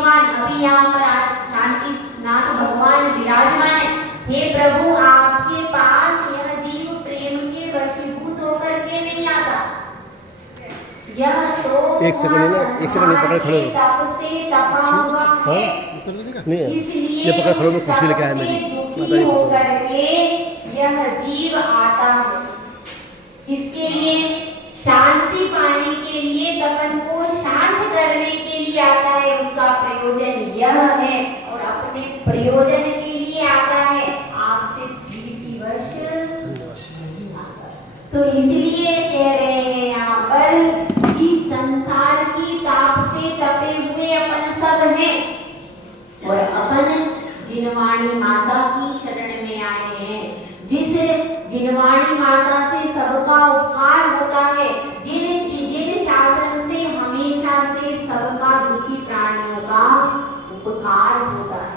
भगवान अभी यहाँ पर आज शांति नाथ भगवान विराजमान है। हे प्रभु आपके पास यह जीव प्रेम के वशीभूत होकर के नहीं आता। यह तो एक सेकंड ना, एक सेकंड पकड़ खड़े हो। तप से तपा हुआ है, नहीं ये पकड़ खड़ो, मैं कुर्सी लेके आया मेरी दुखी होकर के यह जीव आता है। इसके लिए शांति पाने के लिए, तपन को शांत करने के लिए आता है। उसका प्रयोजन यह है और अपने प्रयोजन के लिए आता है, आपसे प्रीतिवश नहीं आता। तो इसलिए कह रहे हैं यहाँ पर कि संसार की ताप से तपे हुए अपन सब हैं और अपन जिनवाणी माता की शरण में आए हैं। जिस जिनवाणी माता से सबका उपकार होता है, जिन शासन से हमेशा से सबका दुखी प्राणियों का उपकार होता है।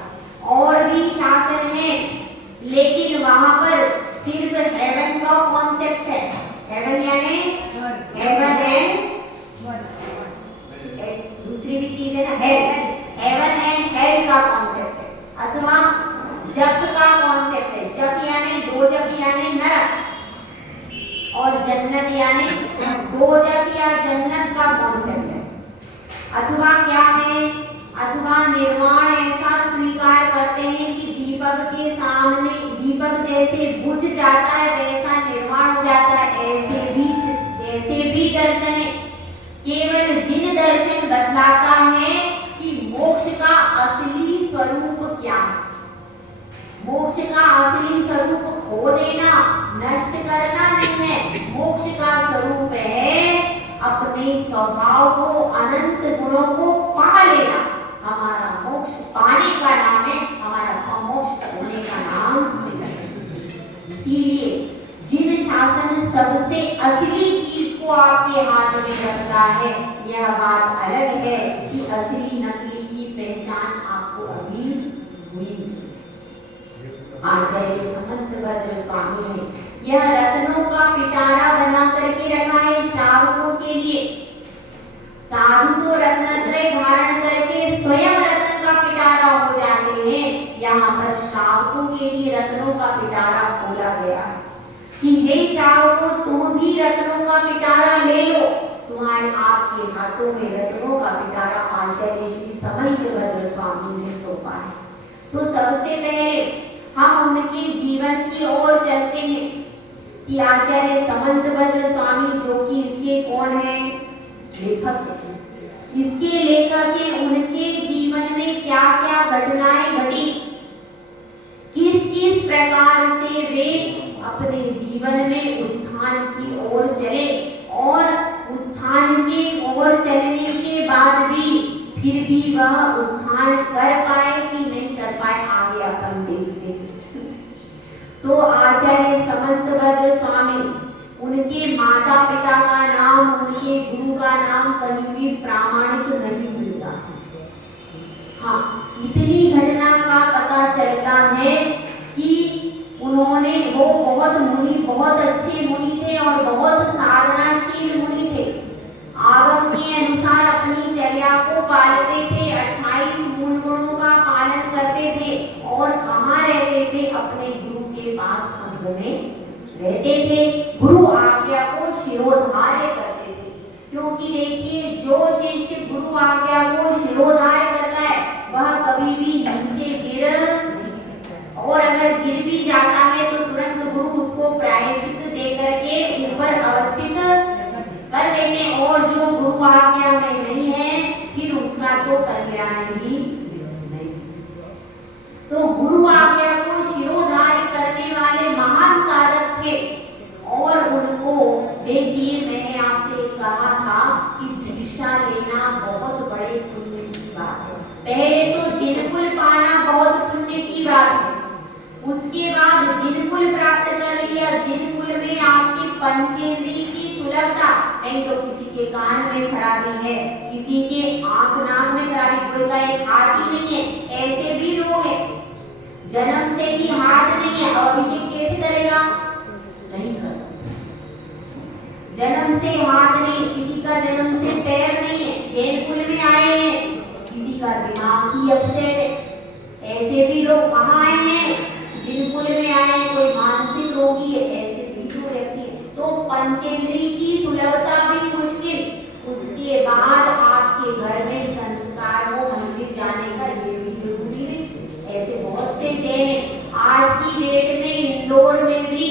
और भी शासन है, लेकिन वहां पर सिर्फ हेवन का कॉन्सेप्ट है। हेवन यानी हेवन एंड दूसरी भी चीज है ना, हेवन एंड हेल का कॉन्सेप्ट है, अथवा जग का कॉन्सेप्ट है। जग यानी दो जग यानी नरक, और जन्नत यानी दो जग या जन्नत का कॉन्सेप्ट है। अथवा क्या है, अथवा निर्वाण ऐसा स्वीकार करते हैं कि दीपक के सामने दीपक जैसे बुझ जाता है वैसा निर्वाण हो जाता है। ऐसे भी दर्शन है। केवल जिन दर्शन बतलाता है कि मोक्ष का असली स्वरूप क्या है। मोक्ष का असली स्वरूप खो देना, नष्ट करना नहीं है। मोक्ष का स्वरूप है अपने स्वभाव को, अनंत गुणों को पा लेना। हमारा मोक्ष पाने का नाम है, हमारा मोक्ष होने का नाम है। इसीलिए जिन शासन सबसे असली चीज को आपके हाथ में रखता है, यह बात अलग है कि असली नकली की पहचान आपको अभी हुई। आचार्य समंतभद्र स्वामी ने यह रत्नों का पिटारा बना करके रखा है श्रावकों के लिए। साधु तो रत्नत्रय धारण करके स्वयं रत्न का पिटारा हो जाते हैं। यहाँ पर श्रावकों के लिए रत्नों का पिटारा खोला गया है कि हे श्रावकों, तुम भी रत्नों का पिटारा ले लो। तुम्हारे आपके हाथों में रत्नों का पिटारा आचार्य श्री समंतभद्र स्वामी ने सौंपा है। तो सबसे पहले हम उनके जीवन की ओर चलते हैं कि आचार्य समंतभद्र स्वामी, जो कि इसके कौन है, लेखक है। इसके लेखक है, उनके जीवन में क्या क्या घटनाएं घटी, किस किस प्रकार से वे अपने जीवन में उत्थान की ओर चले, और उत्थान की ओर चलने के बाद भी फिर भी वह उत्थान कर पाए कि नहीं कर पाए, आगे अपन देखते हैं। तो आचार्य समंतभद्र स्वामी, उनके माता पिता का नाम, उनके गुरु का नाम कहीं भी प्रामाणिक नहीं मिलता। हाँ, इतनी घटना का पता चलता है कि उन्होंने, वो बहुत अच्छे मुनि थे और बहुत साधनाशील मुनि थे। आगम के अनुसार अपनी चर्या को पालते थे, 28 मूल गुणों का पालन करते थे, और कहाँ रहते थे, अपने गुरु के पास संग में रहते थे। गुरु आज्ञा को शिरोधार्य करते थे, क्योंकि देखिए जो शिष्य गुरु आज्ञा को शिरोधार्य करता है वह कभी भी नीचे गिर नहीं सकता, और अगर गिर भी जाता है तो तुरंत गुरु उसको प्रायश्चित दे करके ऊपर अवस्थित कर देंगे, और जो गुरु आज्ञा में नहीं है फिर उसका तो कल्याण ही नहीं। तो गुरु आज्ञा को शिरोधार्य करने वाले महान साधक थे। और उनको देखिए, मैंने आपसे कहा था कि दीक्षा लेना बहुत बड़े पुण्य की बात है। पहले तो जिनकुल पाना बहुत पुण्य की बात है, उसके बाद जिनकुल प्राप्त कर लिया, जिनकुल में आपकी पंचेंद्रिय की सुलभता, नहीं तो किसी के कान में खराबी है, किसी के आंख नाक में खराबी, कोई का एक हाथ ही नहीं है, ऐसे भी लोग हैं। जन्म से ही हाथ नहीं है, अभिषेक कैसे करेगा, नहीं कर सकता। जन्म से हाथ नहीं, किसी का जन्म से पैर नहीं है, जैन कुल में आए हैं, किसी का दिमाग ही अपसेट है। ऐसे भी लोग कहाँ आए हैं, जिन कुल में आए कोई मानसिक रोगी है, ऐसे भी जो व्यक्ति है। तो पंचेंद्रिय की सुलभता भी मुश्किल, उसके बाद आपके घर में संस्कार हो मंदिर जाने का ये भी जरूरी है। ऐसे बहुत से जैन हैं। आज की डेट में इंदौर में भी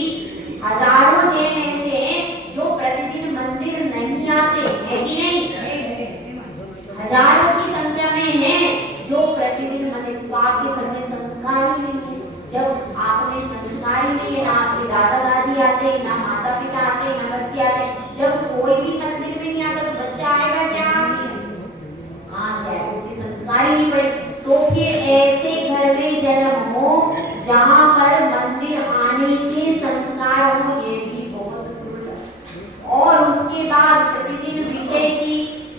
हजारों जैन ऐसे हैं जो प्रतिदिन मंदिर नहीं आते, है कि नहीं? हजारों की संख्या में हैं जो प्रतिदिन मंदिर, तो आपके घर में संस्कार ही नहीं है। जब आपने संस्कार ही नहीं है, ना आपके दादा दादी आते, ना माता पिता आते, ना बच्चे आते, जब कोई भी मंदिर में नहीं आता तो बच्चा आएगा क्या? कहाँ से आएगा? उसके संस्कार ही नहीं पड़े। तो फिर ऐसे घर में जन्म हो जहाँ पर मंदिर आने के संस्कार हो, ये भी बहुत दुर्लभ। और उसके बाद प्रतिदिन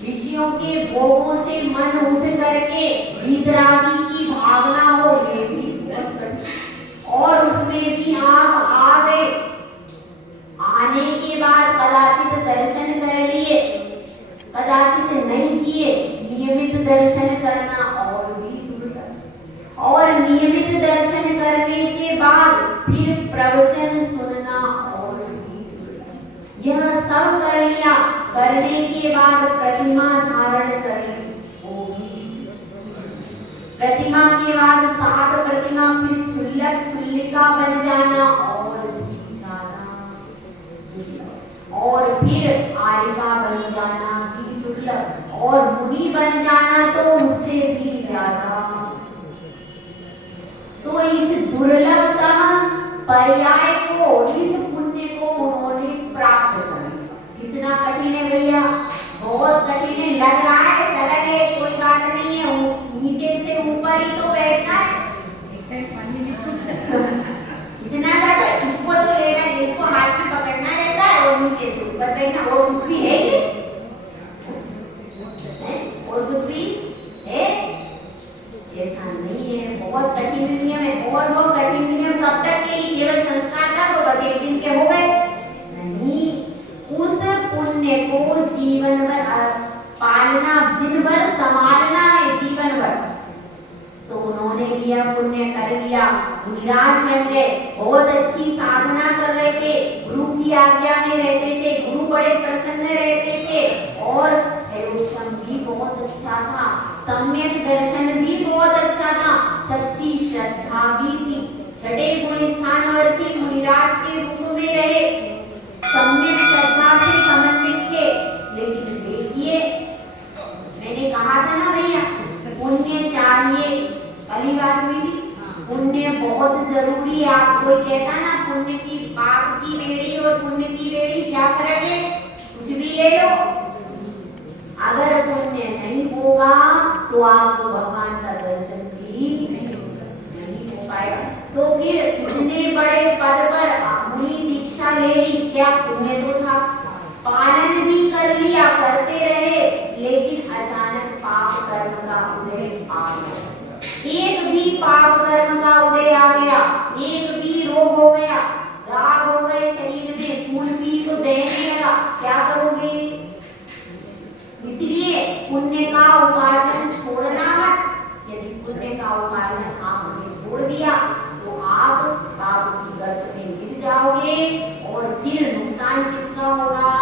विषयों के भोगों से मन उठ करके वितरागी की भावना हो, ये भी बहुत कठिन। और उसमें भी आप आ गए, आने के बाद कदाचित दर्शन कर लिए, कदाचित नहीं किए, नियमित दर्शन करना और भी दुर्लभ। और नियमित दर्शन करने के बाद फिर प्रवचन सुनना और भी दुर्लभ। यह सब कर लिया, करने के बाद प्रतिमा धारण कर ली, वो भी। प्रतिमा के बाद 7 प्रतिमा फिर क्षुल्लक क्षुल्लिका बन जाना और भी ज्यादा दुर्लभ। और फिर आलिका बन जाना भी दुर्लभ, और मुनि बन जाना तो उससे भी ज्यादा। तो इस दुर्लभतम पर्याय को, इस पुण्य को उन्होंने प्राप्त कर लिया। कितना कठिन है भैया, बहुत कठिन है। लग रहा है सरल है, कोई बात नहीं है, नीचे से ऊपर ही तो बैठना है। इतना सा इसको तो लेना, इसको हाथ में पकड़ना रहता है और नीचे से ऊपर बैठना, और कुछ भी है ही, और कुछ भी है ऐसा नहीं है। बहुत कठिन नियम है, और वो कठिन नियम कब तक के लिए? केवल संस्कार था तो बस एक दिन के हो गए? नहीं, उस पुण्य को जीवन भर पालना, दिन भर संभालना है, जीवन भर। तो उन्होंने भी यह पुण्य कर लिया। गुजरात में वे बहुत अच्छी साधना कर रहे थे, गुरु की आज्ञा में रहते थे, गुरु बड़े प्रसन्न रहते थे, और क्षयोक्षम भी बहुत अच्छा था, सम्यक दर्शन भी बहुत अच्छा था, सच्ची श्रद्धा भी थी, छठे गुण स्थानवर्ती मुनिराज के रूप में रहे, सम्यक श्रद्धा से समन्वित थे। लेकिन देखिए, मैंने कहा था ना भैया, पुण्य चाहिए, पहली बात हुई थी, पुण्य बहुत जरूरी है। आप कोई कहता ना पुण्य की, पाप की बेड़ी और पुण्य की बेड़ी क्या फर्क है? कुछ भी ले लो, अगर पुण्य नहीं होगा तो आपको भगवान का दर्शन भी नहीं हो पाएगा। तो फिर इतने बड़े पद पर मुनि दीक्षा ले ली, क्या पुण्य तो था, पालन भी कर लिया, करते रहे, लेकिन अचानक पाप कर्म का उदय आ गया। एक भी पाप कर्म का उदय आ गया, एक भी रोग हो गया, दाग हो गए शरीर में, खून भी तो बहने लगा, क्या करोगे? इसलिए पुण्य का उपार्जन छोड़ना मत। यदि पुण्य का उपार्जन आपने छोड़ दिया तो आप पाप की गर्त में गिर जाओगे, और फिर नुकसान किसका होगा?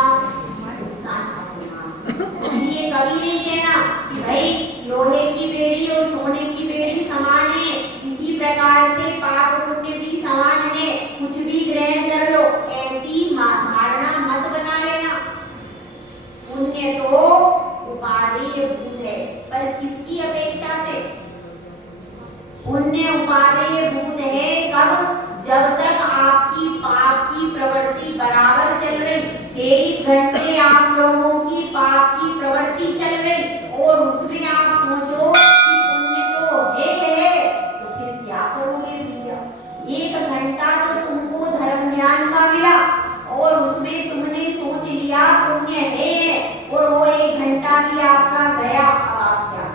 नुकसान अपना। इसलिए कभी नहीं कहना कि भाई लोहे की बेड़ी और सोने की बेड़ी समान है, इसी प्रकार से पाप पुण्य भी समान है, कुछ भी ग्रहण कर लो, ऐसी धारणा मत बना लेना। पुण्य तो उपादेय भूत है, पर किसकी अपेक्षा से? पुण्य उपादेय भूत है कब? जब तक आपकी पाप की प्रवृत्ति बराबर चल रही, 23 घंटे आप लोगों की पाप की प्रवृत्ति चल रही, और उसमें आप सोचो कि पुण्य तो है, तो फिर क्या करोगे भैया? 1 घंटा तो तुमको धर्म ध्यान का मिला, और उसमें तुमने सोच लिया पुण्य है, और वो 1 घंटा भी आपका गया, अब आप क्या?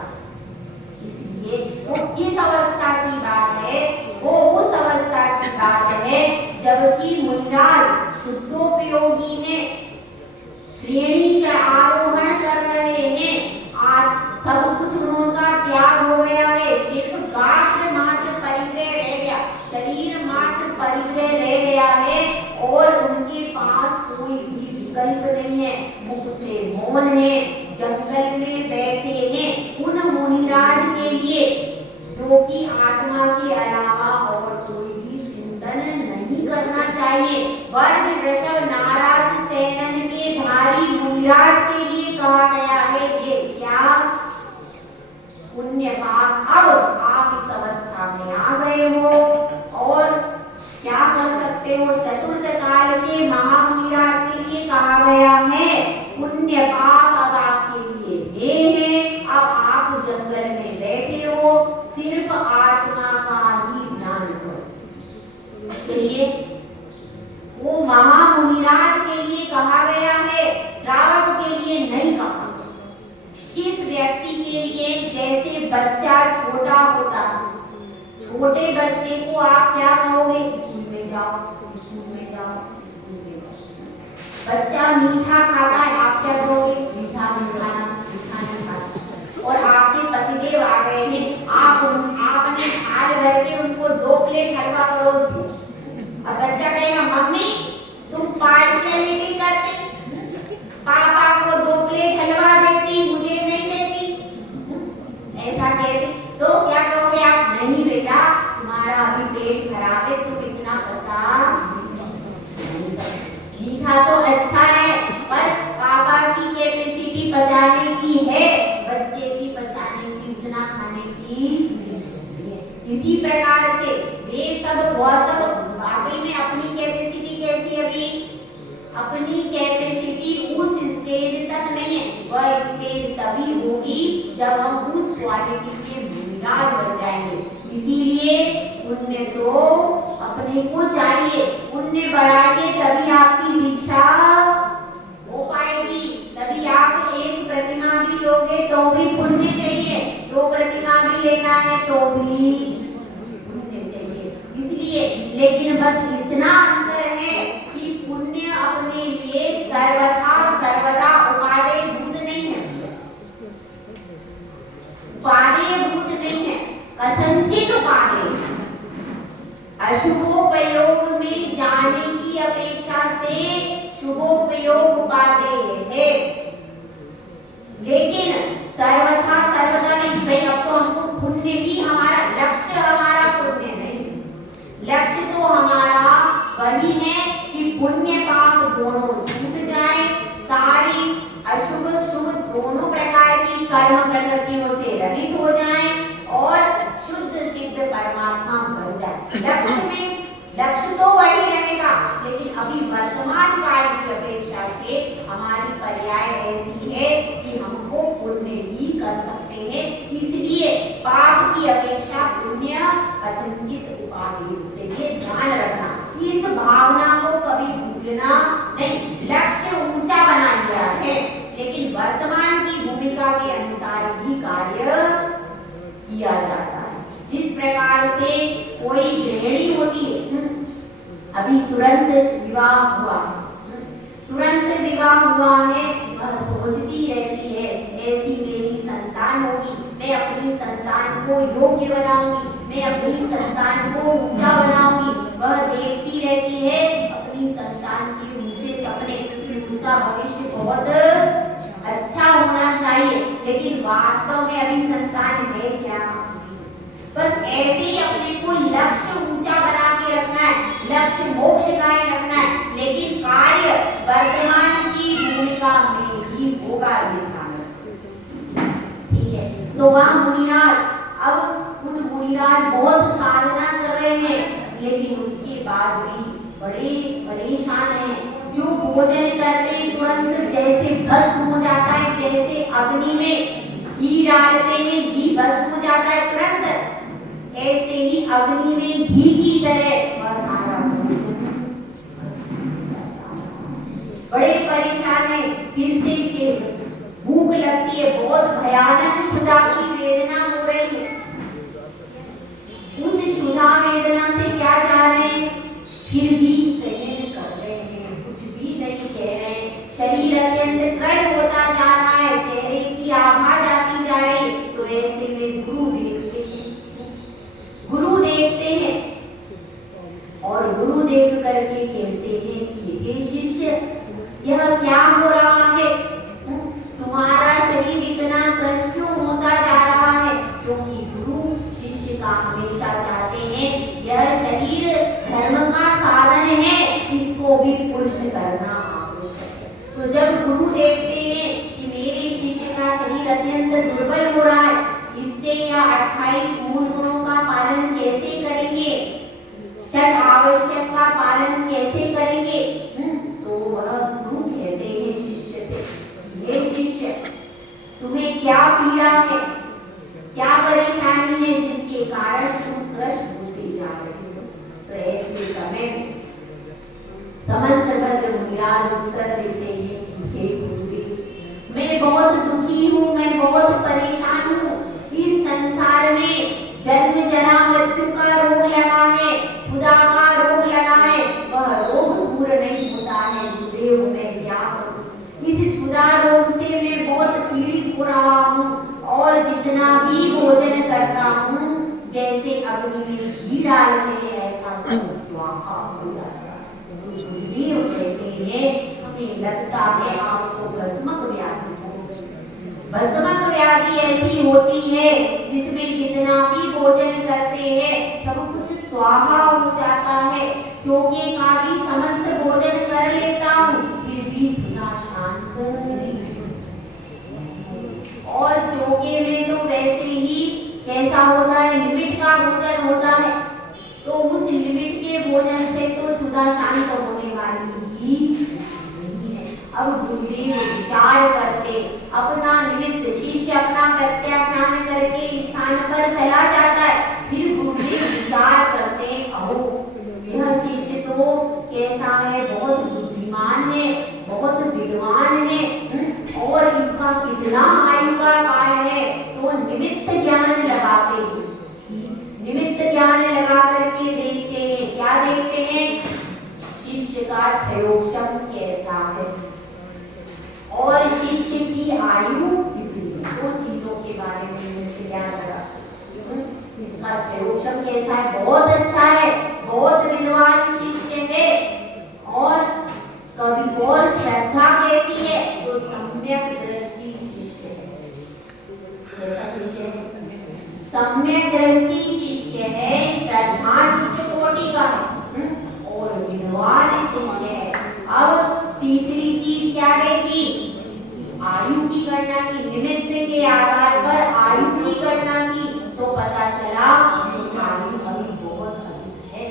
इसलिए वो किस अवस्था की बात है? वो उस अवस्था की बात है जबकि मुनिराज शुद्धोपयोगी में श्रेणी आरोहण कर रहे हैं, कि आत्मा के अलावा और कोई भी चिंतन नहीं करना चाहिए। वर्ग वृषभ नाराज सेनन के धारी मुनिराज के लिए कहा गया है ये क्या पुण्य पाप। अब आप इस अवस्था में आ गए हो और क्या कर सकते हो। चतुर्थ काल के महामुनिराज के लिए कहा गया है पुण्य पाप अब आपके लिए है। अब आप जंगल में बैठे हो, सिर्फ आत्मा का ही ध्यान करो। इसलिए वो महामुनिराज के लिए कहा गया है, श्रावक के लिए नहीं कहा। किस व्यक्ति के लिए, जैसे बच्चा छोटा होता है, छोटे बच्चे को आप क्या कहोगे, स्कूल में जाओ, स्कूल में जाओ, स्कूल में जाओ। बच्चा मीठा खाता है, आप क्या कहोगे, मीठा नहीं खाना, मीठा नहीं खाना। और आपके पतिदेव आ गए हैं, आपने थाल भर के उनको 2 प्लेट हलवा परोस दिया। अब बच्चा कहेगा मम्मी तुम पार्शियलिटी करते, पापा को 2 प्लेट हलवा देती, मुझे नहीं देती, ऐसा कहते तो क्या कहोगे आप, नहीं बेटा तुम्हारा अभी पेट खराब है, तुम इतना पचा नहीं सकते। मीठा तो अच्छा है पर पापा की कैपेसिटी पचाने की है, बच्चे की पचाने की, इतना खाने की नहीं। इसी प्रकार से वे सब वह सब वाकई में अपनी कैपेसिटी कैसी, अभी अपनी कैपेसिटी उस स्टेज तक नहीं है। वह स्टेज तभी होगी जब हम उस क्वालिटी के मुनिराज बन जाएंगे। इसीलिए पुण्य तो अपने को चाहिए, पुण्य बढ़ाइए तभी आपकी दीक्षा हो पाएगी। तभी आप एक प्रतिमा भी लोगे तो भी पुण्य चाहिए, 2 प्रतिमा भी लेना है तो भी पुण्य चाहिए। इसलिए लेकिन बस इतना अंतर है कि पुण्य अपने लिए सर्वथा सर्वदा उपादेय भूत नहीं है, उपादेय भूत नहीं है, कथनचित उपादेय। अशुभोपयोग में जाने की अपेक्षा से शुभोपयोग उपादेय है, लेकिन सर्वथा सर्वदा नहीं। भाई अब तो हमको पुण्य भी, हमारा लक्ष्य हमारा पुण्य नहीं, लक्ष्य तो हमारा वही है कि पुण्य पाप दोनों छूट जाए, सारी अशुभ शुभ दोनों प्रकार की कर्म प्रवृत्तियों से रहित हो जाए और शुद्ध सिद्ध परमात्मा बन जाए। लक्ष्य तो वही रहेगा, लेकिन अभी वर्तमान काल की अपेक्षा से हमारी पर्याय ऐसी है कि हमको पुण्य ही कर सकते हैं। इसलिए पाप की अपेक्षा पुण्य कथनचित उपादेय होते हैं, ध्यान रखना। इस भावना को कभी भूलना नहीं। लक्ष्य ऊंचा बना लिया है, लेकिन वर्तमान की भूमिका के अनुसार ही कार्य किया जाता है। जिस प्रकार से कोई गृहिणी होती है, अभी तुरंत विवाह हुआ, तुरंत विवाह हुआ है, वह सोचती रहती है ऐसी मेरी संतान होगी, मैं अपनी संतान को योग्य बनाऊंगी, मैं अपनी संतान को ऊंचा बनाऊंगी। वह देखती रहती है अपनी संतान के ऊंचे सपने कि उसका भविष्य बहुत अच्छा होना चाहिए, लेकिन वास्तव में अभी संतान है क्या। बस ऐसे ही अपने को लक्ष्य ऊंचा बना के रखना है, लक्ष्य मोक्ष का ही रखना है, लेकिन कार्य वर्तमान की भूमिका में ही होगा। ये ठीक है। तो वह मुनिराज, अब उन मुनिराज बहुत साधना कर रहे हैं, लेकिन उसके बाद भी बड़े परेशान हैं। जो भोजन करते हैं तुरंत जैसे भस्म हो जाता है, जैसे अग्नि में घी डालते हैं घी भस्म हो जाता है तुरंत, ऐसे ही अग्नि में घी की तरह वह सारा बड़े परेशान है। फिर से भूख लगती है, बहुत भयानक क्षुधा की वेदना हो रही है। उस क्षुधा वेदना से क्या चाह रहे हैं, फिर भी सहन कर रहे हैं, कुछ भी नहीं कह रहे हैं। शरीर अत्यंत क्रय होता जा रहा है, चेहरे की आभा जाती जा रही। तो ऐसे में गुरु देखते हैं और गुरु देख करके कहते हैं कि हे शिष्य, यह क्या हो रहा है, तुम्हारा शरीर इतना कष्ट होता जा रहा निश्चय या 28 मूल गुणों का पालन कैसे करेंगे, षट आवश्यक का पालन कैसे करेंगे, तो वह गुरु कहते हैं शिष्य से, हे शिष्य तुम्हें क्या पीड़ा है, क्या परेशानी है जिसके कारण तुम ग्रस्त होते जा रहे हो। तो ऐसे समय में समंतभद्र मुनिराज उत्तर देते हैं, हे गुरुदेव मैं बहुत दुखी हूँ, मैं बहुत परेशान हूँ। इस संसार में जन्म जरा मृत्यु का रोग लगा है, क्षुधा का रोग लगा है, वह रोग दूर नहीं होता है। गुरुदेव मैं क्या करूँ, इस क्षुधा रोग से मैं बहुत पीड़ित हो रहा हूँ और जितना भी भोजन करता हूँ जैसे अग्नि में घी डालते हैं ऐसा सब स्वाहा हो जाता है। गुरुदेव कहते हैं हमें लगता है आपको भस्मक व्याधि, भस्मक व्याधि ऐसी होती है जिसमें जितना भी भोजन करते हैं सब कुछ स्वाहा हो जाता है। चोगे का भी समस्त भोजन कर लेता हूँ फिर भी सुना शांत नहीं। और चोगे में तो वैसे ही कैसा होता है, लिमिट का भोजन होता है, तो उस लिमिट के भोजन से तो सुधा शांत होने वाली ही नहीं है। अब गुरुदेव विचार करते, अपना निमित्त शिष्य अपना प्रत्याख्यान करके स्थान पर चला जाता है। फिर गुरुदेव विचार करते, अहो यह शिष्य तो कैसा है, बहुत बुद्धिमान है, बहुत विद्वान है, और इसका कितना आयु का काल है। तो निमित्त ज्ञान लगाते हैं, निमित्त ज्ञान लगा करके देखते हैं, क्या देखते हैं, शिष्य का क्षयोक्षम कैसा है और शिष्य की आयु कितनी, दो चीजों के बारे में निमित्त ज्ञान लगाते हैं। इसका क्षयोक्षम कैसा है, बहुत अच्छा है, बहुत विद्वान शिष्य है, और कभी और श्रद्धा कैसी है, तो सम्यक दृष्टि शिष्य है। कैसा शिष्य है, सम्यक दृष्टि शिष्य है, श्रद्धा उच्च कोटि का है और विद्वान शिष्य है। अब तीसरी चीज क्या है कि इसकी आयु की गणना की, निमित्त के आधार पर आयु की गणना की, तो पता चला आयु अभी बहुत अधिक है।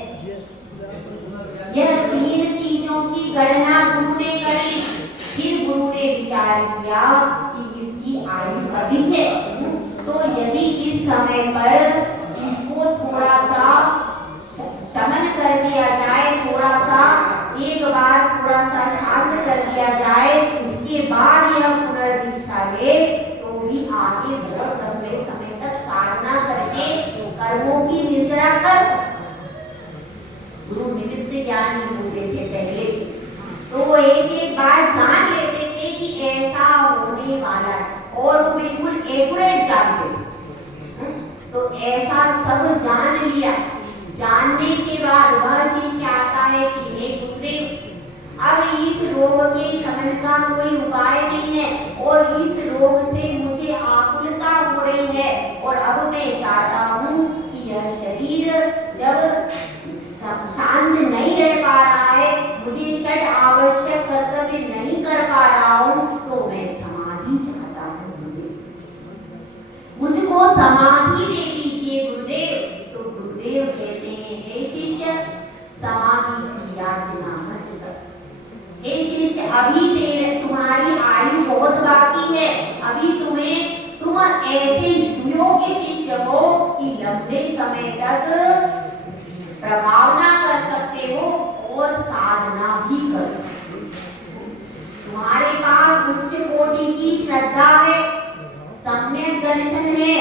यह तीन चीजों की गणना गुरु ने करी, फिर गुरु ने विचार किया कि इसकी आयु अधिक है, तो यदि इस समय पर इसको थोड़ा सा शमन कर दिया जाए, थोड़ा सा एक बार थोड़ा सा शांत कर दिया जाए, उसके बाद यह पुनर्दीक्षा ले, तो भी आगे बहुत लंबे समय तक साधना करके कर्मों की निर्जरा कर सकता। गुरु निमित्त ज्ञानी होते थे पहले, तो वो एक एक बार जान लेते थे कि ऐसा होने वाला है, और वो बिल्कुल एक्यूरेट जानते थे। तो ऐसा सब जान लिया, जानने के बाद वह शिष्य आता है कि हे गुरुदेव अब इस रोग के शमन का कोई उपाय नहीं है, और इस रोग से मुझे आकुलता हो रही है, और अब मैं चाहता हूँ कि यह शरीर जब शांत नहीं रह पा रहा है, मुझे षट आवश्यक कर्तव्य नहीं कर पा रहा हूँ, तो मैं समाधि चाहता हूँ, मुझको समाधि दे दीजिए गुरुदेव। तो गुरुदेव कहते हैं, हे शिष्य समाधि की याचना मत कर, हे शिष्य अभी तुम्हारी आयु बहुत बाकी है, अभी तुम ऐसे योग्य शिष्य हो कि लंबे समय तक प्रभावना कर सकते हो और साधना भी कर सकते हो। तुम्हारे पास उच्च कोटि की श्रद्धा है, सम्यक दर्शन है,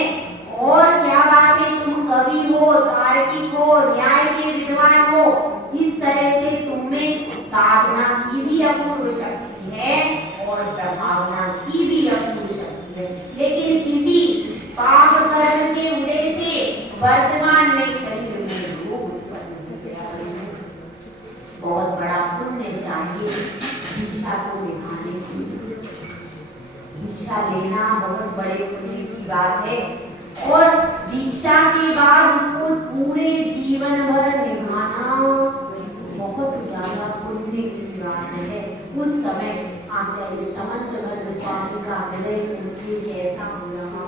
और क्या बात है, तुम कवि हो, तार्किक हो, न्याय के विद्वान हो, इस तरह से तुममें साधना की भी अपूर्व शक्ति है और प्रभावना की भी अपूर्व शक्ति है, लेकिन किसी पाप कर्म के उदय से वर्तमान में शरीर में रोग बहुत बड़ा पुण्य चाहिए दीक्षा को दिखाने की। दीक्षा लेना बहुत बड़े पुण्य की बात है, और दीक्षा के बाद उसको पूरे जीवन भर निभाना बहुत ज्यादा पुण्य की बात है। उस समय आचार्य समंतभद्र स्वामी का हृदय सोचिए कैसा हो रहा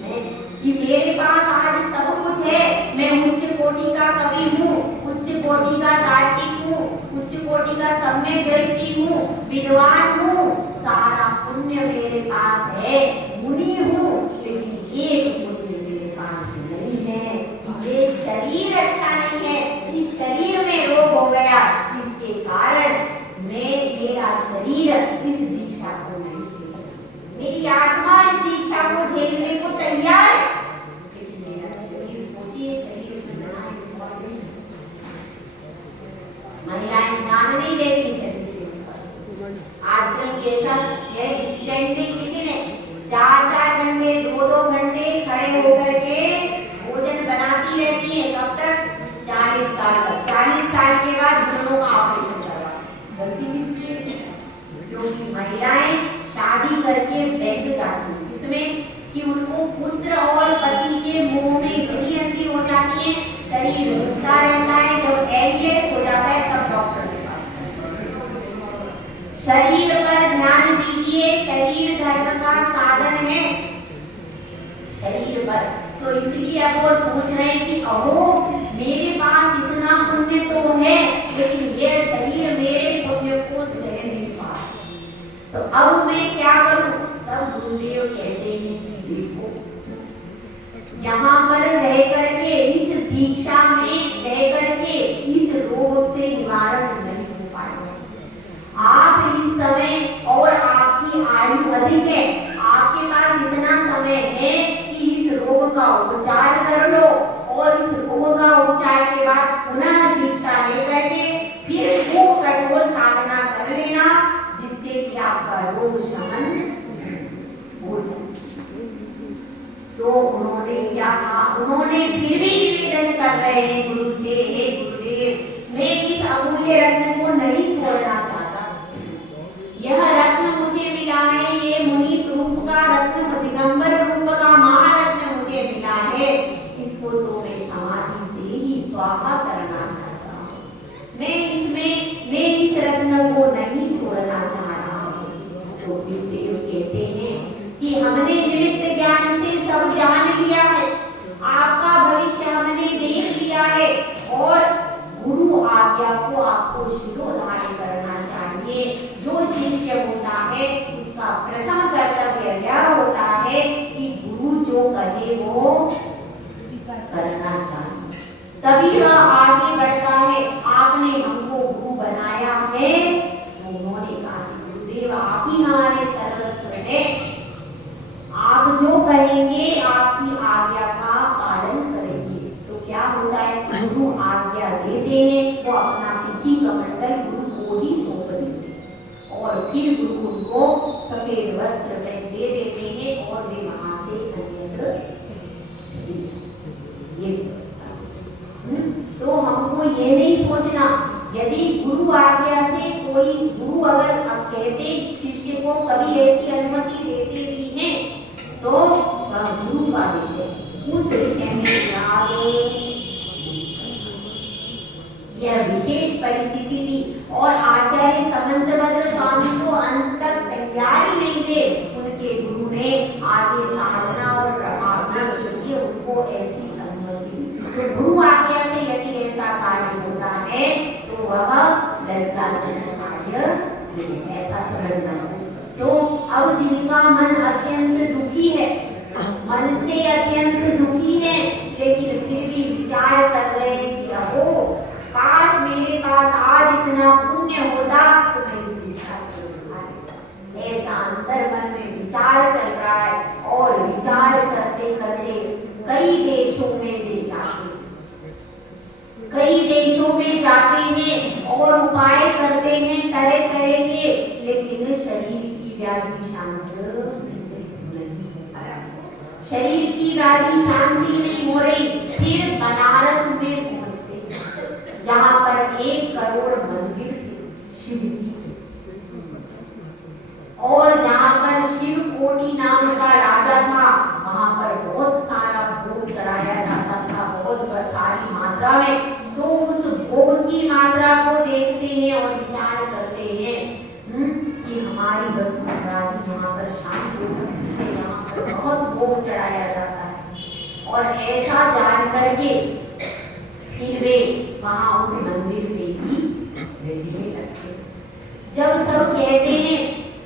है कि मेरे पास आज सब कुछ है, मैं उच्च कोटि का कवि हूँ, उच्च कोटि का तार्किक हूँ, उच्च कोटि का सम्यक दृष्टि हूँ, विद्वान हूँ, सारा पुण्य मेरे पास है, मुनि हूँ, लेकिन एक पुण्य मेरे पास नहीं है। ये शरीर अच्छा नहीं है, इस शरीर में रोग हो गया, इसके कारण मेरा शरीर इस दीक्षा को नहीं झेल, मेरी आत्मा इस दीक्षा को झेलने को तैयार है, लेकिन मेरा शरीर, सोचिए शरीर से बना है बहुत नहीं। महिलाएं ध्यान नहीं देती शरीर के, आजकल कैसा है, स्टैंडिंग किचन है, 4-4 घंटे 2-2 घंटे खड़े होकर के भोजन बनाती रहती है। कब तक? 40 साल तक। 40 साल के बाद घुटनों का ऑपरेशन चल रहा है। गलती किसकी है? क्योंकि महिलाएं शादी करके बैठ जाती हैं इसमें कि उनको पुत्र और पति के मुंह में इतनी अंधी हो जाती है, शरीर हिलता रहता है, जब एंजियस हो जाता है तब डॉक्टर के पास। शरीर पर ध्यान दीजिए, शरीर धर्म का साधन है, शरीर पर। तो इसलिए अब वो सोच रहे हैं कि अहो मेरे पास इतना पुण्य तो है, लेकिन ये शरीर मेरे पुण्य को सह नहीं पा, तो अब मैं क्या करूं? तब गुरुदेव कहते हैं कि देखो, यहाँ पर रह करके, इस दीक्षा में रह करके इस रोग से निवारण नहीं हो पाएगा। आप इस समय, और आपकी आयु अधिक है, आपके पास इतना समय है कि इस रोग का उपचार कर लो, और इस रोग का उपचार के बाद पुनः दीक्षा लेकर के फिर खूब कठोर साधना कर लेना, जिससे कि आपका रोग शमन हो जाए। तो उन्होंने क्या कहा? उन्होंने फिर भी निवेदन कर रहे हैं गुरु से, हे गुरुदेव, मैं इस अमूल्य रत्न को नहीं छोड़ना चाहता, यह रत्न मुझे मिला है, ये मुनि रूप का रत्न, दिगंबर रूप का महारत्न मुझे मिला है, इसको तो मैं समाधि से ही स्वाहा करना चाहता हूँ, मैं इस रत्न को नहीं छोड़ना चाह रहा हूँ। तो गुरुदेव कहते हैं कि हमने निमित्त ज्ञान से सब जान लिया है, आपका भविष्य हमने देख लिया है, और गुरु आज्ञा को आपको शिरोधार्य करना चाहिए। जो शिष्य होता है उसका प्रथम कर्तव्य यह होता है कि गुरु जो कहे वो करना चाहिए, तभी वह आगे बढ़ता है। आपने हमको गुरु बनाया है, तो उन्होंने कहा गुरुदेव आप ही हमारे सर्वस्व हैं, आप जो कहेंगे आपकी आज्ञा का पालन करेंगे। तो क्या होता है, गुरु आज्ञा देते हैं, वो अपना किसी कमंडल गुरु को ही सौंप देते हैं, और फिर गुरु उनको सफेद वस्त्र दे देते हैं, और वे वहां से अन्यत्र चले जाते। ये तो हमको ये नहीं सोचना, यदि गुरु आज्ञा से कोई गुरु अगर अब कहते शिष्य को कभी ऐसी अनुमति देते भी हैं, तो गुरु का विषय, उस विषय में यह विशेष परिस्थिति थी, और आचार्य समंतभद्र स्वामी को अंत तक तैयारी नहीं थे, उनके गुरु ने आगे साधना और प्रार्थना के लिए उनको ऐसी अनुमति दी। तो गुरु आज्ञा से यदि ऐसा कार्य होता है तो वह लज्जाजनक कार्य नहीं, ऐसा समझना। तो अब जिनका मन अत्यंत दुखी है, मन से अत्यंत दुखी है, लेकिन फिर भी विचार कर रहे हैं कि अहो काश मेरे पास आज इतना पुण्य होता तो मैं इस दीक्षा को उठा लेता, ऐसा अंतर मन में विचार चल रहा है। और विचार करते करते कई देशों में जाते हैं और उपाय करते हैं तरह तरह के, लेकिन शरीर की व्याधि शांत शरीर की व्याधि शांति नहीं हो रही। फिर बनारस में पहुंचते, जहां पर 1 करोड़ मंदिर शिव जी, और जहां पर शिव कोटि नाम का राजा था, वहां पर बहुत सारा भोग चढ़ाया जाता था, बहुत सारी मात्रा में। तो उस भोग की मात्रा को देखते हैं और विचार करते हैं कि हमारी वसुंधरा जी यहाँ पर शांत हो सकती है, यहाँ पर बहुत भोग चढ़ाया जाता है, और ऐसा जान करके फिर वे वहां उस मंदिर में ही रहने लगते। जब सब कहते हैं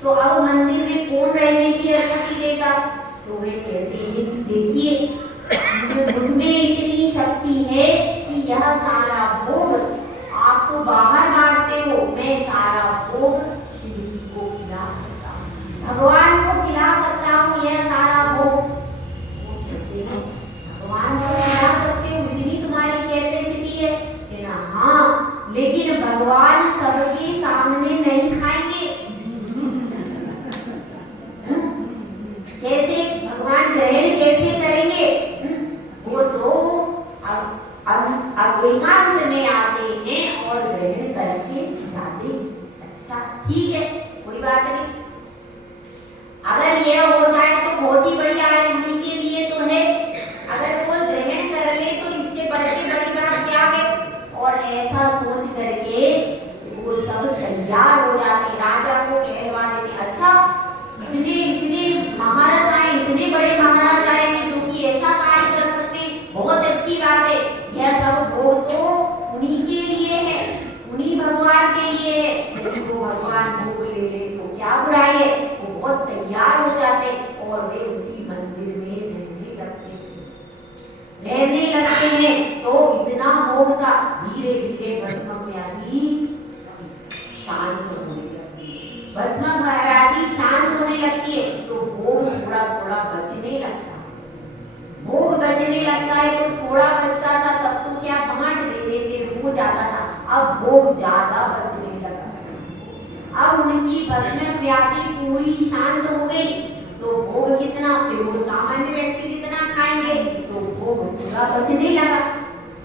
तो अब मंदिर में कौन रहने की अनुमति देगा? तो वे कहते हैं कि देखिए मुझमें इतनी शक्ति है कि यह सारा भोग आपको बाहर बांटते हो, मैं सारा भोग शिव जी को खिला सकता हूँ, भगवान को खिला सकता हूँ, यह सारा भोग। वो कहते हैं भगवान को खिला सकते हो, इतनी तुम्हारी कैपेसिटी है? हाँ, लेकिन भगवान सबके सामने नहीं खाएंगे। कैसे भगवान ग्रहण कैसे करेंगे? वो तो एकांत में आते हैं और ग्रहण करके जाते। अच्छा ठीक है, कोई बात नहीं, अगर ये हो जाए तो बहुत ही बढ़िया है, उन्हीं के लिए तो है। अगर कोई ग्रहण कर ले तो इसके बढ़ के बड़ी बात क्या है? और ऐसा सोच करके वो सब तैयार हो जाते, राजा को कहलवा देते। अच्छा इतने इतने महारथ आए, इतने बड़े महाराज आए हैं जो कि ऐसा कार्य कर सकते, बहुत अच्छी बात है। यह सब भोग तो उन्हीं के लिए है, उन्हीं भगवान के लिए है। तो भगवान भोग ले ले तो क्या बुराई है? वो बहुत तैयार हो जाते और वे उसी मंदिर में रहने लगते हैं। तो इतना भोग था, धीरे धीरे भस्म व्याधि शांत होने लगती है। भस्म व्याधि शांत होने लगती है तो भोग थोड़ा थोड़ा बचने लगता है। भोग बचने लगता है तो थोड़ा बचता था, तब तो क्या बांट देते थे, हो जाता था। अब भोग ज्यादा बचने लगा। अब उनकी भस्म व्याधि पूरी शांत हो गई तो भोग कितना, फिर वो सामान्य व्यक्ति जितना खाएंगे तो भोग पूरा बचने लगा।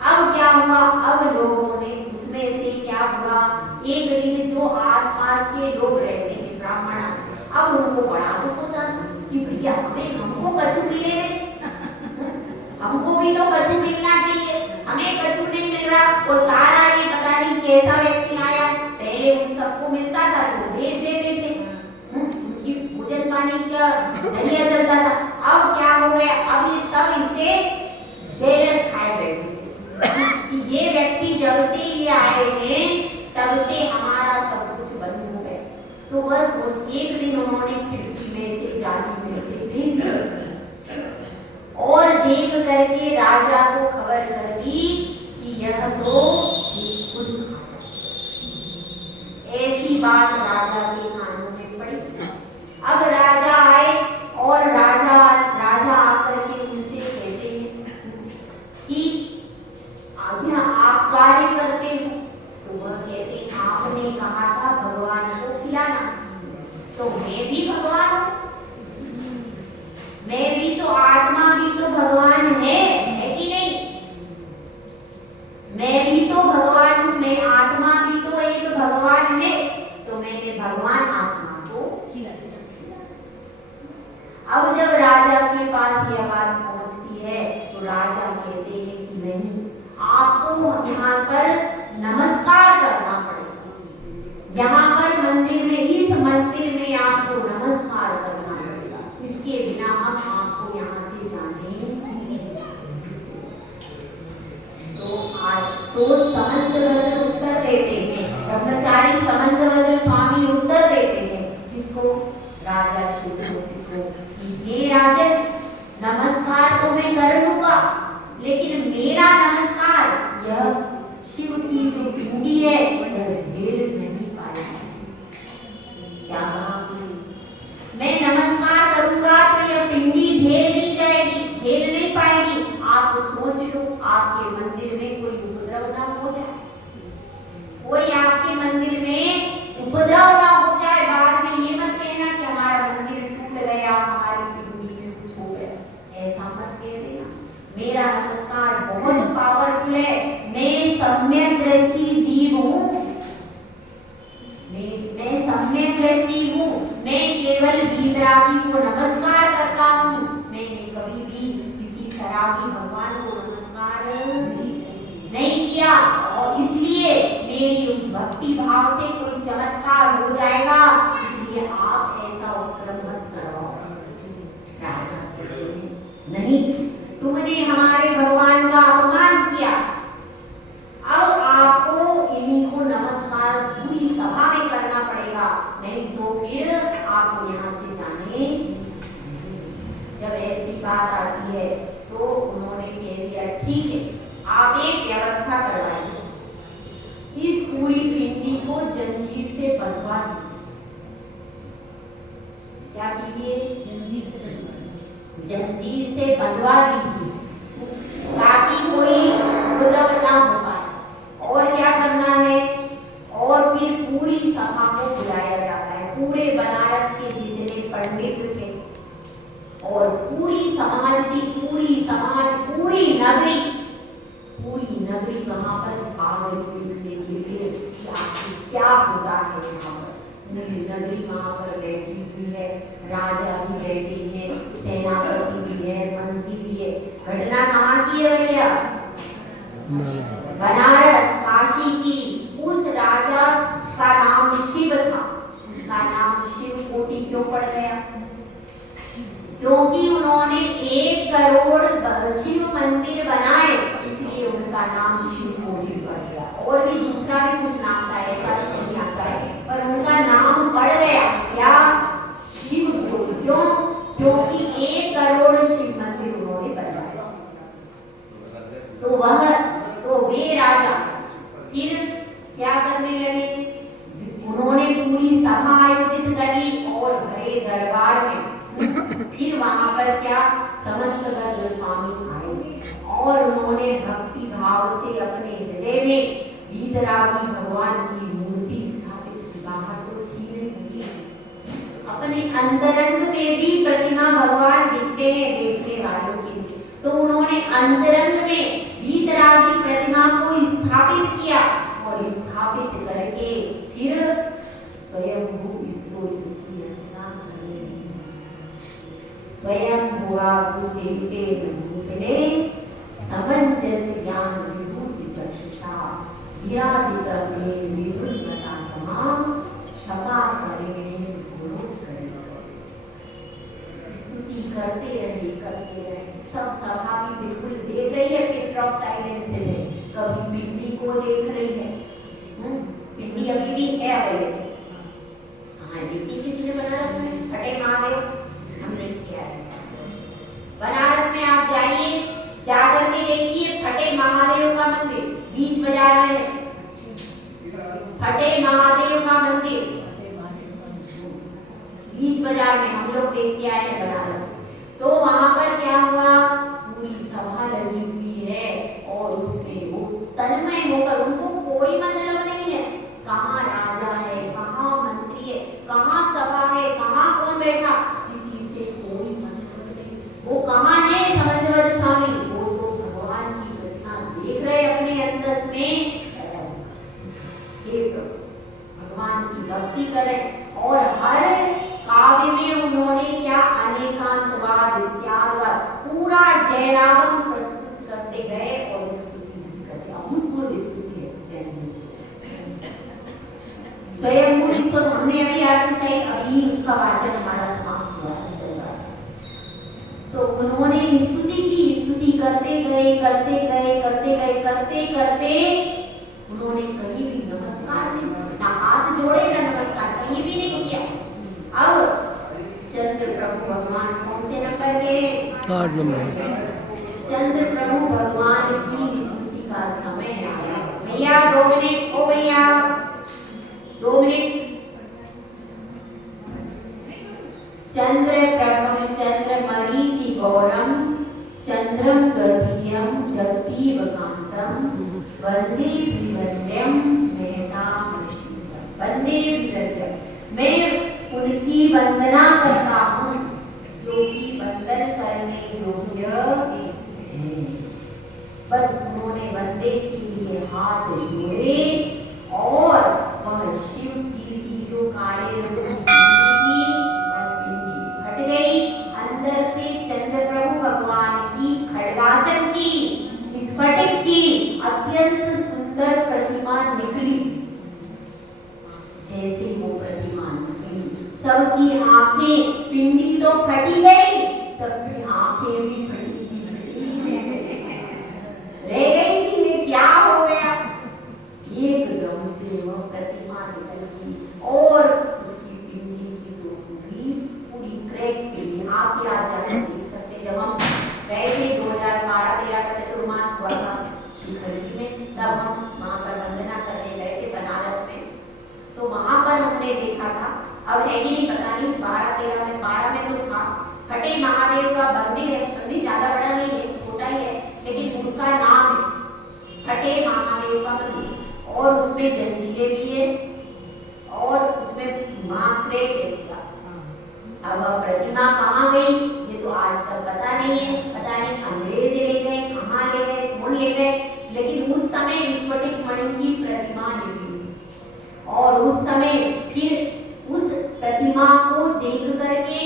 अब क्या हुआ? अब लोगों ने उसमें से क्या हुआ, एक दिन जो आसपास के लोग रहते हैं ब्राह्मण, अब उनको बड़ा दुख होता कि भैया हमें, हमको कछु मिले नहीं, हमको भी तो कछु मिलना चाहिए, हमें कछु नहीं मिल रहा। और सारा ये पता नहीं कैसा व्यक्ति आया, पहले उन सबको मिलता था तो भेज देते थे, उनकी भोजन पानी का जरिया चलता था। अब क्या हो गया? अब ये सब इससे जेलस खाए बैठे कि ये व्यक्ति जब से ये आए हैं तब से हमारा सब कुछ बंद हो गया। तो बस एक दिन उन्होंने खिड़की में से, जाली में से देख और देख करके राजा को खबर कर दी कि यह तो खुद खाता है। ऐसी बात राजा के कानों में पड़ी। अब राजा आए और राजा आकर के उनसे कहते हैं कि आज्ञा आप कार्य करते हो? तो वह कहते हैं आपने कहा था भगवान को खिलाना, तो मैं भी भगवान हूँ, मैं भी तो आत्मा भी तो भगवान है कि नहीं? मैं भी तो भगवान हूँ, मैं आत्मा भी तो एक भगवान है, तो मैंने भगवान आत्मा को खिला। अब जब राजा के पास यह बात पहुंचती है तो राजा कहते हैं कि नहीं, आपको यहाँ पर नमस्कार करना पड़ेगा, यहाँ पर मंदिर में, इस मंदिर में आपको नमस्कार करना पड़ेगा, इसके बिना हम आपको यहाँ से जाने नहीं देंगे। तो समंतभद्र उत्तर देते हैं, ब्रह्मचारी समंतभद्र स्वामी उत्तर देते हैं किसको? राजा शिवकोटि को। ये राजन, नमस्कार तो मैं कर लूंगा, लेकिन मेरा नमस्कार यह शिव की जो पिंडी है यह झेल नहीं पाएगी। क्या कहा? मैं नमस्कार करूंगा तो यह पिंडी झेल नहीं जाएगी, झेल नहीं पाएगी। आप सोच लो, आपके मंदिर में कोई उपद्रव ना हो जाए, कोई आपके मंदिर में उपद्रव ना हो जाए, बाद में ये मत कहना कि हमारा मंदिर टूट गया, हमारी पिंडी में कुछ हो गया, ऐसा मत कह देना। मेरा नमस्कार बहुत पावरफुल है, मैं सम्यक दृष्टि जीव हूँ, मैं सम्यक दृष्टि हूँ, मैं केवल वीतरागी को नमस्कार करता हूँ, मैंने कभी भी किसी शराबी भगवान को नमस्कार नहीं किया, और इसलिए मेरी उस भक्ति भाव से कोई चमत्कार हो जाएगा, इसलिए आप ऐसा उपक्रम मत करो। नहीं, तुमने हमारे है। तो उन्होंने कह दिया ठीक है, आप एक व्यवस्था करवाइए, इस पूरी पिंडी को जंजीर से बंधवा दीजिए। क्या कीजिए? जंजीर से बंधवा दीजिए ताकि कोई उपद्रव ना हो पाए। और क्या करना है? और फिर पूरी सभा को बुलाया जाता है, पूरे बनारस के जितने पंडित थे और पूरी समाज की पूरी समाज पूरी नगरी वहां पर आ गई थी। क्या होता है वहां पर? पूरी नगरी वहां पर बैठी हुई है, राजा भी बैठे हैं, सेनापति भी है, मंत्री भी है। घटना कहाँ की है भैया? बनारस, काशी की। उस राजा का नाम शिव था। उसका नाम शिव कोटि क्यों पड़ गया? क्योंकि उन्होंने 1 करोड़ शिव मंदिर बनाए, इसलिए उनका नाम शिव कोटि पड़ गया। और भी दूसरा भी कुछ नाम था, ऐसा नहीं आता है, पर उनका नाम पड़ गया क्या? शिव कोटि। क्यों? क्योंकि 1 करोड़ शिव मंदिर उन्होंने बनवाए। तो वे राजा फिर क्या करने लगे? उन्होंने पूरी सभा आयोजित करी और भरे दरबार में फिर वहां पर क्या समस्त स्वामी आए और उन्होंने भक्ति भाव से अपने हृदय में वीतरागी भगवान की मूर्ति स्थापित की। बाहर तो थी नहीं, अपने अंतरंग में भी प्रतिमा भगवान दिखते हैं देखने वालों के। तो उन्होंने अंतरंग में वीतरागी प्रतिमा को स्थापित किया और स्थापित करके फिर स्वयंभू स्तोत्र की रचना करने लगे। स्वयंभुआ भूदेवते भूतले समंजस ज्ञान विभूत चक्षुषा विराजित में विभूतता तमाम क्षमा करे गुरु करे। स्तुति करते रहे। सब सभा भी बिल्कुल देख रही है, पिट ऑफ साइलेंस से नहीं। कभी पिंडी को देख रही है, पिंडी अभी भी है अवेलेबल। हाँ, देखी किसी ने बनारस में फटे महादेव? हमने किया है। बनारस में आप जाइए, जाकर के देखिए फटे महादेव का मंदिर बीच बाजार में है। फटे महादेव का मंदिर बीच बाजार में हम लोग देख के आए हैं बनारस। तो वहां पर क्या हुआ? पूरी सभा लगी हुई है और उसमें वो तन्मय होकर, उनको कोई मतलब नहीं है कहाँ राजा है, कहाँ मंत्री है, कहाँ सभा है, कहाँ कौन बैठा, किसी से कोई मतलब नहीं। वो कहाँ है समंजस स्वामी? वो तो भगवान की घटना देख रहे अपने अंदर में, भगवान की भक्ति करें। और हर काव्य में उन्होंने क्या अनेकांतवाद, पूरा जयरागम प्रस्तुत करते गए और स्तुति भी करते। अभूतपूर्व स्तुति है स्वयं। तो हमने अभी अर्थ सहित अभी उसका वाचन हमारा समाप्त हुआ। तो उन्होंने स्तुति की, स्तुति करते गए उन्होंने कहीं भी नमस्कार नहीं, ना हाथ जोड़े ना नमस्कार, कहीं भी नहीं किया। अब चंद्र प्रभु भगवान कौन से नंबर के? 8 नंबर। चंद्र प्रभु भगवान की स्तुति का समय आया। भैया 2 मिनट, ओ भैया 2 मिनट। चंद्र प्रभु चंद्र मरीचि गौरम चंद्रम गभीरम जगदीवकांतम वंदे विवन्द्यम मेहताम वंदे विवन्द्यम। मैं उनकी वंदना करता हूँ जो कि वंदन करने योग्य है। बस उन्होंने वंदे के लिए हाथ जोड़े और वह शिव की जो काले रंग की हट गई। अंदर से चंद्र प्रभु भगवान की खड्गासन की स्फटिक की अत्यंत सुंदर प्रतिमा निकली। जैसे वो प्रतिमा निकली, सबकी आंखें शिखर जी में। तब हम वहाँ पर वंदना करने गए थे बनारस में, तो वहाँ पर हमने देखा था, अब है कि नहीं पता नहीं, 12-13 में, 12 में तो था, फटे महादेव का मंदिर है, मंदिर ज्यादा बड़ा नहीं है, छोटा ही है, लेकिन उसका नाम है फटे महादेव का मंदिर, और उसमें जंजीरें भी है और उसमें महाप्रेम है। अब प्रतिमा कहाँ गई ये तो आज तक पता नहीं है, पता नहीं अंग्रेज ले गए, कहाँ ले गए, कौन ले गए, लेकिन उस समय स्फटिक मणि की प्रतिमा निकली और उस समय फिर उस प्रतिमा को देख करके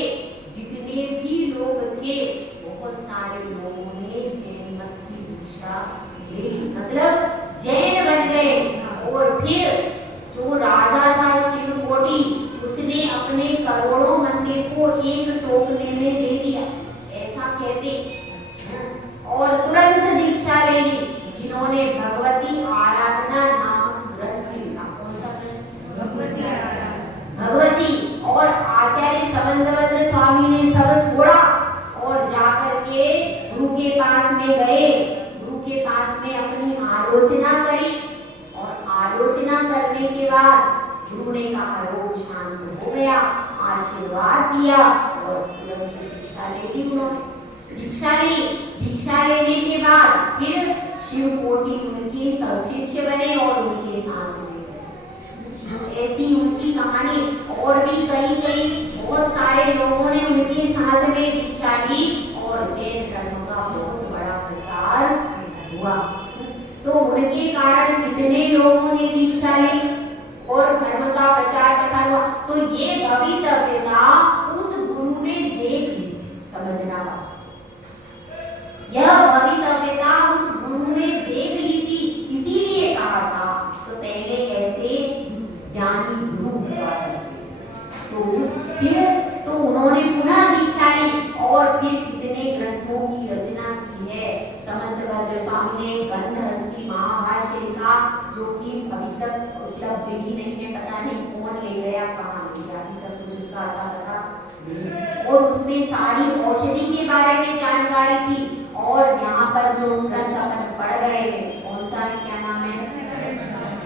जितने भी लोग थे, बहुत सारे लोगों ने जैन मत की दीक्षा ले, मतलब जैन बन गए। और फिर जो राजा था शिवकोटि, उसने अपने करोड़ों मंदिर को एक टोकने में दे दिया, ऐसा कहते, और तुरंत दीक्षा ले ली जिन्होंने भगवती आराधना नाम ग्रंथ लिखा। कौन सा ग्रंथ? भगवती आराधना। भगवती और आचार्य संबंधभद्र स्वामी ने सब छोड़ा और जाकर के गुरु के पास में गए, गुरु के पास में अपनी आलोचना करी और आलोचना करने के बाद गुरु ने कहा रोग शांत हो गया, आशीर्वाद दिया और तुरंत दीक्षा ले ली उन्होंने। दीक्षा लेने के बाद फिर शिवकोटि उनके शिष्य बने और उनके साथ में ऐसी उनकी कहानी, और भी कई बहुत सारे लोगों ने उनके साथ में दीक्षा ली और जैन धर्म का बहुत बड़ा प्रचार हुआ। तो उनके कारण कितने लोगों ने दीक्षा ली और धर्म का प्रचार प्रसार हुआ। तो ये भवितव्यता उस गुरु ने देख ली, समझना बात, यह भवितव्यता उस गुरु ने देख ली थी, इसीलिए कहा था तो पहले ऐसे ज्ञानी गुरु हुआ तो उन्होंने पुनः दीक्षा ली और फिर कितने ग्रंथों की रचना की है। समंतभद्र स्वामी ने गंधहस्ती महाभाष्य लिखा, जो कि अभी तक उपलब्ध ही नहीं है, पता नहीं कौन ले गया, कहाँ ले गया, अभी तक कुछ उसका आता था। और उसमें सारी औषधि के बारे में जानकारी थी। और यहाँ पर जो ग्रंथ अपन पढ़ रहे हैं, कौन सा है, क्या नाम है,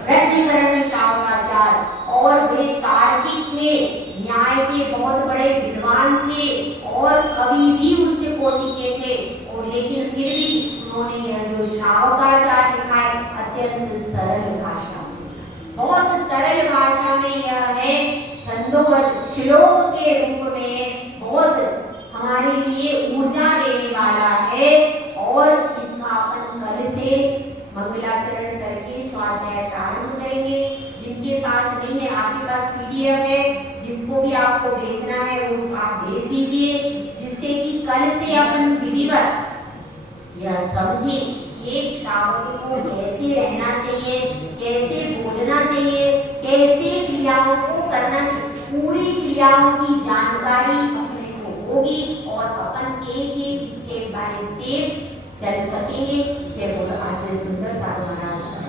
रत्नीकरण शावकाचार्य, और वे तार्किक थे, न्याय के बहुत बड़े विद्वान थे और कवि भी उच्च कोटि के थे, और लेकिन फिर भी उन्होंने यह जो शावकाचार्य लिखा है अत्यंत सरल भाषा में, बहुत सरल भाषा में यह है, छंदोबद्ध श्लोक के रूप में बहुत हमारे लिए ऊर्जा देने वाला है। और इसका अपन कल से मंगलाचरण करके स्वाध्याय प्रारंभ करेंगे। जिनके पास नहीं है, आपके पास पीडीएफ है, जिसको भी आपको भेजना है वो आप भेज दीजिए, जिससे कि कल से अपन विधिवत यह समझे एक श्रावक को कैसे रहना चाहिए, कैसे बोलना चाहिए, कैसे क्रियाओं को करना चाहिए, पूरी क्रियाओं की जानकारी अपने को होगी और अपन एक स्टेप बाय स्टेप चल सकेंगे। जय बोलो आचार्य सुंदर साधु महाराज।